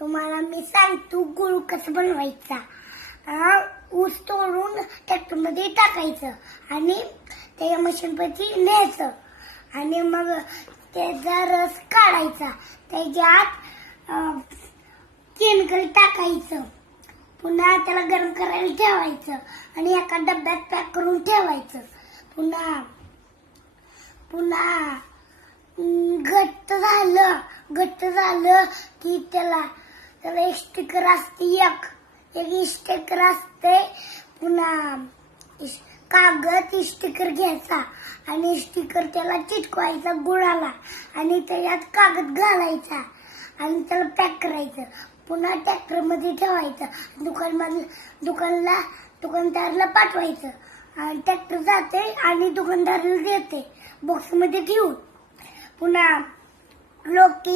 तुम्हाला मी सांगतो गुळ कसं बनवायचा. ऊस तोडून ट्रॅक्टरमध्ये टाकायचं आणि त्या मशीनपैकी न्यायचं आणि मग त्याचा रस काढायचा. त्याच्यात केमिकल टाकायचं. पुन्हा त्याला गरम करायला ठेवायचं आणि एका डब्यात पॅक करून ठेवायचं. पुन्हा घट्ट झालं की त्याला एक स्टिकर असते, एक स्टिकर असते. पुन्हा कागद स्टिकर घ्यायचा आणि स्टिकर त्याला चिटकवायचा गुळाला आणि त्याच्यात कागद घालायचा आणि त्याला पॅक करायचं. पुन्हा ट्रॅक्टर मध्ये ठेवायचं. दुकानदाराला पाठवायचं आणि ट्रॅक्टर जाते आणि दुकानदाराला देते बॉक्स मध्ये ठेवून. पुन्हा लोक